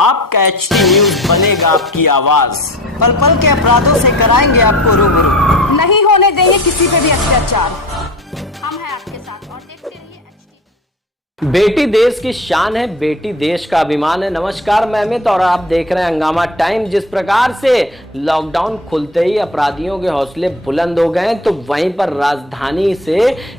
आपका HT news बनेगा आपकी आवाज। पल पल के अपराधों से कराएंगे आपको रूबरू। नहीं होने देंगे किसी पे भी अत्याचार। हम हैं आपके साथ और देखते रहिए HT। बेटी देश की शान है, बेटी देश का अभिमान है। नमस्कार, मैं अमित और आप देख रहे हैं हंगामा टाइम। जिस प्रकार से लॉकडाउन खुलते ही अपराधियों के हौसले बुलंद हो गए, तो वहीं पर राजधानी से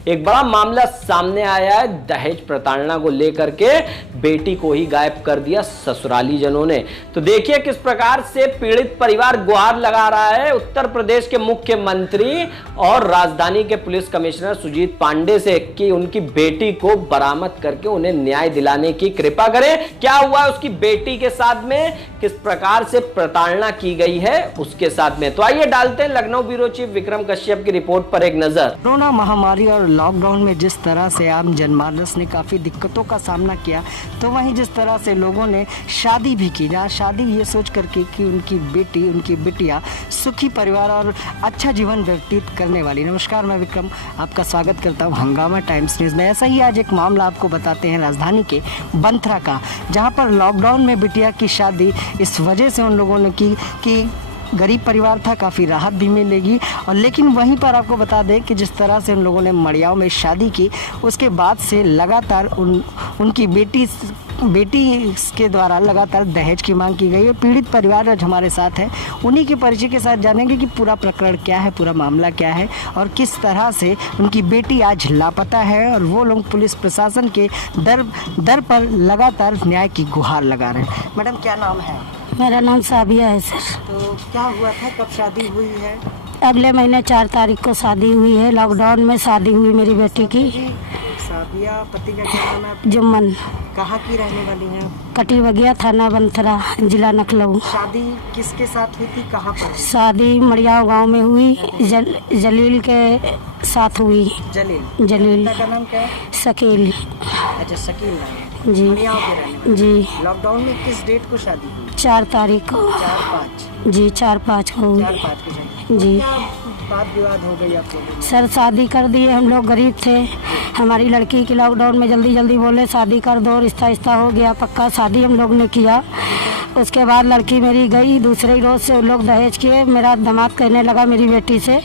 एक बड़ा मामला सामने आया है। दहेज प्रताड़ना को लेकर के बेटी को ही गायब कर दिया ससुराली जनों ने। तो देखिए किस प्रकार से पीड़ित परिवार गुहार लगा रहा है उत्तर प्रदेश के मुख्यमंत्री और राजधानी के पुलिस कमिश्नर सुजीत पांडे से कि उनकी बेटी को बरामद करके उन्हें न्याय दिलाने की कृपा करें। क्या हुआ उसकी बेटी के साथ में, किस प्रकार से प्रताड़ना की गई है उसके साथ में। तो आइए डालते हैं लखनऊ ब्यूरो चीफ विक्रम कश्यप की रिपोर्ट पर एक नजर। कोरोना महामारी और लॉकडाउन में जिस तरह से आम जनमानस ने काफ़ी दिक्कतों का सामना किया, तो वहीं जिस तरह से लोगों ने शादी भी की, जहाँ शादी ये सोच करके कि उनकी बेटी, उनकी बिटिया सुखी परिवार और अच्छा जीवन व्यतीत करने वाली। नमस्कार, मैं विक्रम आपका स्वागत करता हूँ हंगामा टाइम्स न्यूज़ में। ऐसा ही आज एक मामला आपको बताते हैं राजधानी के बंथरा का, जहाँ पर लॉकडाउन में बिटिया की शादी इस वजह से उन लोगों ने की कि गरीब परिवार था, काफ़ी राहत भी मिलेगी। और लेकिन वहीं पर आपको बता दें कि जिस तरह से उन लोगों ने मड़ियाओं में शादी की, उसके बाद से लगातार उनकी बेटी के द्वारा लगातार दहेज की मांग की गई है। पीड़ित परिवार आज हमारे साथ है, उन्हीं के परिचय के साथ जानेंगे कि पूरा प्रकरण क्या है, पूरा मामला क्या है और किस तरह से उनकी बेटी आज लापता है और वो लोग पुलिस प्रशासन के दर पर लगातार न्याय की गुहार लगा रहे हैं। मैडम, क्या नाम है? मेरा नाम साबिया है सर। तो क्या हुआ था, कब शादी हुई है? अगले महीने 4 तारीख को शादी हुई है। लॉकडाउन में शादी हुई मेरी बेटी की। साबिया, पति का क्या नाम है? जुम्मन। कहाँ की रहने वाली हैं? कटी बगिया, थाना बंथरा, जिला लखनऊ। शादी किसके साथ हुई थी, कहाँ पर? शादी मड़ियाव गांव में हुई, जलील के साथ हुई। जलील का नाम क्या है? शकील। अच्छा, शकील नाम है। जी मड़ियाव के रहने। जी। लॉकडाउन में किस डेट को शादी हुई? 4 तारीख को। 4-5 जी, 4-5 को हुई। 4-5 को शादी। जी। क्या बात विवाद हो गई आप लोगों में? सर, शादी कर दिए, हम लोग गरीब थे। हमारी लड़की की लॉकडाउन में जल्दी बोले शादी कर दो, रिश्ता हो गया पक्का। शादी हम लोग ने किया। उसके बाद लड़की मेरी गई, दूसरे ही रोज़ से उन लोग दहेज किए। मेरा दामाद कहने लगा मेरी बेटी से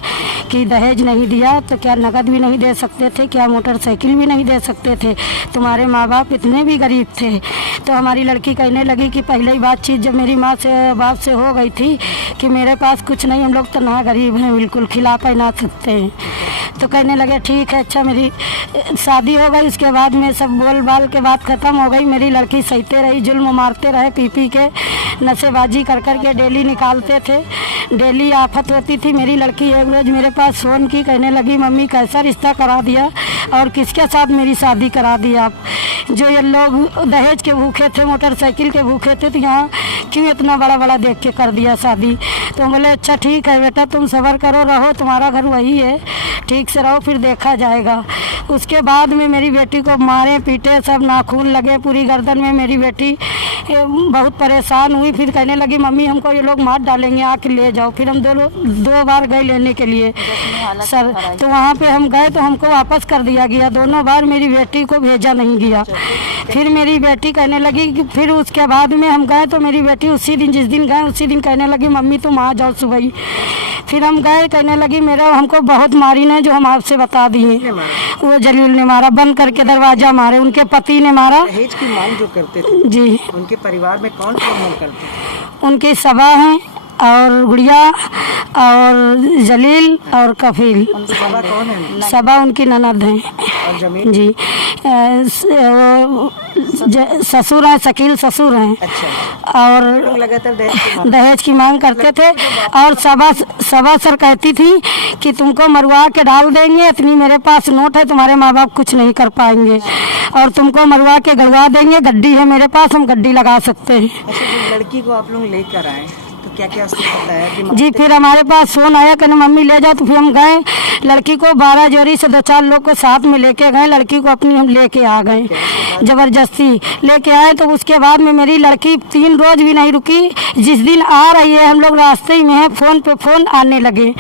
कि दहेज नहीं दिया तो क्या नकद भी नहीं दे सकते थे, क्या मोटरसाइकिल भी नहीं दे सकते थे, तुम्हारे माँ बाप इतने भी गरीब थे। तो हमारी लड़की कहने लगी कि पहले ही बातचीत जब मेरी माँ से बाप से हो गई थी कि मेरे पास कुछ नहीं, हम लोग तन्हा गरीब हैं, बिल्कुल खिला पहना सकते हैं। तो कहने लगे ठीक है। अच्छा, मेरी शादी हो गई। उसके बाद में सब बोल बाल के बात ख़त्म हो गई। मेरी लड़की सहते रही, जुल्म मारते रहे, पी के नशेबाजी कर के डेली निकालते थे। डेली आफत होती थी। मेरी लड़की एक रोज़ मेरे पास फ़ोन की, कहने लगी मम्मी कैसा रिश्ता करा दिया और किसके साथ मेरी शादी करा दी आप? जो ये लोग दहेज के भूखे थे, मोटरसाइकिल के भूखे थे, तो यहाँ क्यों इतना बड़ा देख के कर दिया शादी? तो हम बोले अच्छा ठीक है बेटा, तुम सब्र करो, रहो, तुम्हारा घर वही है, ठीक से रहो, फिर देखा जाएगा। उसके बाद में मेरी बेटी को मारे पीटे, सब नाखून लगे पूरी गर्दन में। मेरी बेटी बहुत परेशान हुई। फिर कहने लगी मम्मी हमको ये लोग मार डालेंगे, आके ले जाओ। फिर हम दो बार गए लेने के लिए सर। तो वहाँ पे हम गए तो हमको वापस कर दिया गया। दोनों बार मेरी बेटी को भेजा नहीं गया। फिर मेरी बेटी कहने लगी कि फिर उसके बाद में हम गए तो मेरी बेटी उसी दिन, जिस दिन गए उसी दिन कहने लगी मम्मी तुम आ जाओ सुबह ही। फिर हम गए, कहने लगी मेरा हमको बहुत मारी ने, जो हम आपसे बता दिए। वो जलील ने मारा, बंद करके दरवाजा मारे, उनके पति ने मारा। दहेज की मांग जो करते थे जी, उनके परिवार में कौन मांग करते थे? उनकी सबा हैं और गुड़िया और जलील और कफील। सबा कौन है? सबा उनकी ननद हैं। और जमीन? जी, ससुर हैं, शकील ससुर हैं। अच्छा। और लगातार दहेज की मांग करते थे। और सबा सर कहती थी कि तुमको मरवा के डाल देंगे, इतनी मेरे पास नोट है, तुम्हारे माँ बाप कुछ नहीं कर पाएंगे, और तुमको मरवा के गड़वा देंगे, गड्डी है मेरे पास, हम गड्डी लगा सकते हैं। अच्छा, जब लड़की को आप लोग लेकर आए तो क्या क्या उसने बताया कि जी फिर हमारे पास फोन आया कहने मम्मी ले जाओ, तो फिर हम गए, लड़की को 12 जोड़ी से 2-4 लोग को साथ में लेके गए, लड़की को अपनी हम लेके आ गए, जबरदस्ती लेके आए। तो उसके बाद में मेरी लड़की 3 रोज भी नहीं रुकी। जिस दिन आ रही है हम लोग रास्ते ही में है, फोन पे फोन आने लगे।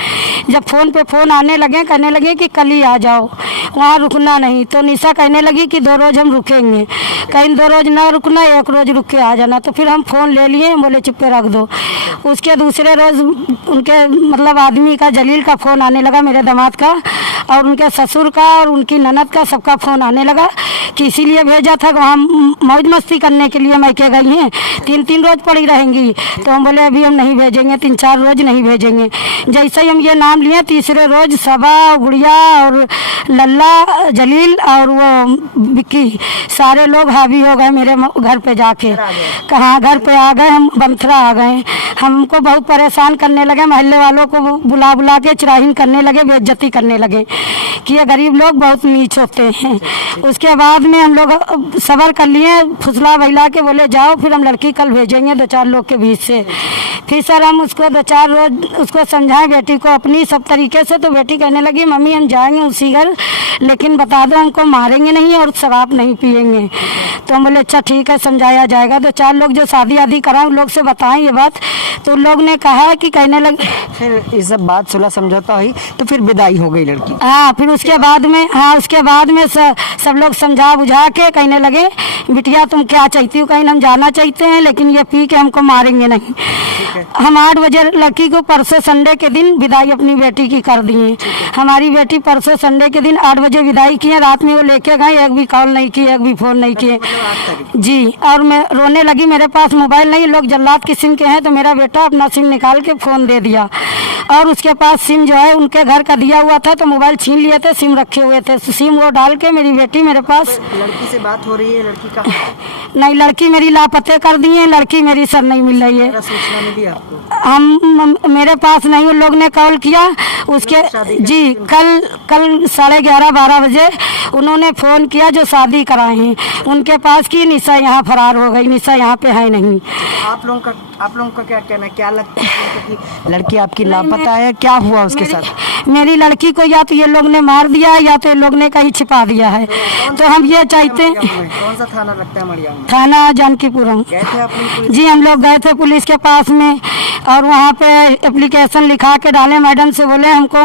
जब फोन पे फोन आने लगे कहने लगे कि कल ही आ जाओ, वहाँ रुकना नहीं। तो निशा कहने लगी कि 2 रोज हम रुकेंगे, कहीं 2 रोज ना रुकना, 1 रोज रुक के आ जाना। तो फिर हम फोन ले लिए, बोले चुप्पे रख दो। उसके दूसरे रोज उनके मतलब आदमी का, जलील का फोन आने लगा, मेरे दामाद का, और उनके ससुर का और उनकी ननद का, सबका फोन आने लगा कि इसीलिए भेजा था कि वहाँ मौज मस्ती करने के लिए मैके गई हैं, 3-3 रोज पड़ी रहेंगी। तो हम बोले अभी हम नहीं भेजेंगे, 3-4 रोज नहीं भेजेंगे। जैसे ही हम ये नाम लिए, तीसरे रोज सबा, गुड़िया और लल्ला, जलील और वो विक्की, सारे लोग हावी हो गए मेरे घर पे जाके। कहाँ घर पे आ गए, हम बमथरा आ गए। हमको बहुत परेशान करने लगे, मोहल्ले वालों को बुला बुला के चिराहिन करने लगे, बेइज्जती करने लगे कि ये गरीब लोग बहुत नीच होते हैं। उसके बाद में हम लोग सबर कर लिए, फुसला बहला के बोले जाओ, फिर हम लड़की कल भेजेंगे 2-4 लोग के बीच से। फिर सर हम उसको 2-4 रोज उसको समझाएं बेटी को अपनी सब तरीके से। तो बेटी कहने लगी मम्मी हम जाएंगे उसी घर, लेकिन बता दो हमको मारेंगे नहीं और शराब नहीं पियेंगे। तो हम बोले अच्छा ठीक है, समझाया जाएगा। 2-4 लोग जो शादी आदि कराएं उन लोग से बताएं ये बात। तो उन लोग ने कहा कि कहने लगे, फिर ये सब बात सुलह समझौता हुई तो फिर विदाई हो गई लड़की। हाँ फिर उसके बाद में सब लोग समझा बुझा के कहने लगे बिटिया तुम क्या चाहती हो, कहीं हम जाना चाहते हैं, लेकिन ये पी के हमको मारेंगे नहीं। हम 8 बजे लड़की को परसों संडे के दिन विदाई अपनी बेटी की कर दिए। हमारी बेटी परसों संडे के दिन 8 बजे विदाई किए, रात में वो लेके गए, एक भी कॉल नहीं किए, एक भी फोन नहीं किए जी। और मैं रोने लगी, मेरे पास मोबाइल नहीं, लोग जल्लाद की सिम के हैं, तो मेरा बेटा अपना सिम निकाल के फोन दे दिया। और उसके पास सिम जो है उनके घर का दिया हुआ था, तो मोबाइल छीन लिए थे, सिम रखे हुए थे, सिम वो डाल के मेरी बेटी मेरे पास। लड़की से बात हो रही है, लड़की का नहीं, लड़की मेरी लापते कर दी है, लड़की मेरी सर नहीं मिल रही है। सूचना मिली आपको? हम मेरे पास नहीं, उन लोग ने कॉल किया उसके जी। कल 11:30-12 बजे उन्होंने फोन किया जो शादी कराए हैं उनके पास की निशा यहाँ फरार हो गई, निशा यहाँ पे है नहीं। आप लोगों का क्या कहना है, क्या लगता है कि लड़की आपकी लापता है, क्या हुआ उसके साथ? मेरी लड़की को या तो ये लोग ने मार दिया है या तो ये लोग ने कहीं छिपा दिया है। तो हम ये चाहते हैं। कौन सा थाना लगता है मड़िया में? थाना जानकीपुरम। गए थे अपनी जी हम लोग गए थे पुलिस के पास में, और वहाँ पे एप्लीकेशन लिखा के डाले, मैडम से बोले हमको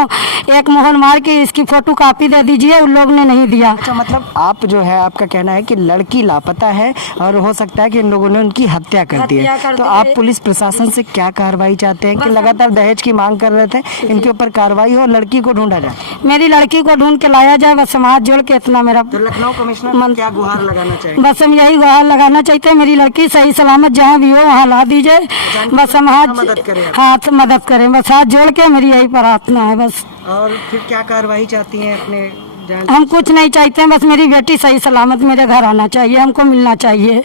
एक मोहर मार के इसकी फोटो कॉपी दे दीजिए, उन लोग ने नहीं दिया। अच्छा, मतलब आप जो है आपका कहना है कि लड़की लापता है और हो सकता है कि इन लोगों ने उनकी हत्या कर दी है। तो आप पुलिस प्रशासन से क्या कार्रवाई चाहते हैं कि लगातार दहेज की मांग कर रहे थे, इनके ऊपर कार्रवाई हो, लड़की को ढूंढा जाए? मेरी लड़की को ढूंढ के लाया जाए, बस समाज जोड़ के इतना मेरा। तो लखनऊ कमिश्नर क्या गुहार लगाना चाहिए? बस हम यही गुहार लगाना चाहते हैं, मेरी लड़की सही सलामत जहाँ भी हो वहाँ ला दीजिए, बस हम हाथ मदद करें, बस हाथ जोड़ के मेरी यही प्रार्थना है बस। और फिर क्या कार्रवाई चाहती हैं अपने? हम कुछ नहीं चाहते हैं, बस मेरी बेटी सही सलामत मेरे घर आना चाहिए, हमको मिलना चाहिए,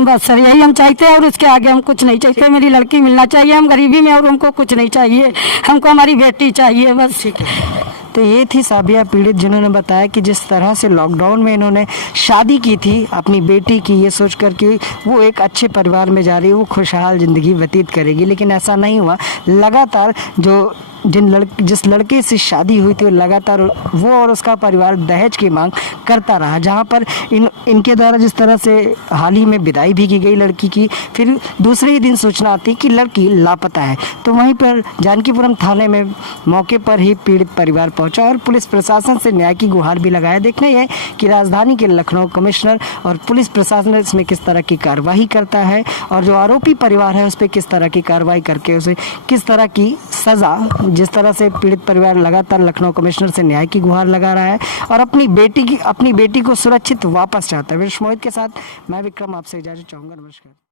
बस सर यही हम चाहते हैं, और उसके आगे हम कुछ नहीं चाहते। मेरी लड़की मिलना चाहिए, हम गरीबी में और हमको कुछ नहीं चाहिए, हमको हमारी बेटी चाहिए बस। ठीक है। तो ये थी साबिया पीड़ित, जिन्होंने बताया कि जिस तरह से लॉकडाउन में इन्होंने शादी की थी अपनी बेटी की, ये सोचकर कि वो एक अच्छे परिवार में जा रही है, वो खुशहाल ज़िंदगी व्यतीत करेगी, लेकिन ऐसा नहीं हुआ। लगातार जिस लड़के से शादी हुई थी वो लगातार वो और उसका परिवार दहेज की मांग करता रहा, जहां पर इनके द्वारा जिस तरह से हाल ही में विदाई भी की गई लड़की की, फिर दूसरे ही दिन सूचना आती कि लड़की लापता है। तो वहीं पर जानकीपुरम थाने में मौके पर ही पीड़ित परिवार पहुंचा और पुलिस प्रशासन से न्याय की गुहार भी लगाया। देखना यह है कि राजधानी के लखनऊ कमिश्नर और पुलिस प्रशासन इसमें किस तरह की कार्रवाई करता है, और जो आरोपी परिवार है उस पर किस तरह की कार्रवाई करके उसे किस तरह की सजा, जिस तरह से पीड़ित परिवार लगातार लखनऊ कमिश्नर से न्याय की गुहार लगा रहा है और अपनी बेटी को सुरक्षित वापस चाहता है। विश मोहित के साथ मैं विक्रम आपसे इजाजत चाहूँगा। नमस्कार।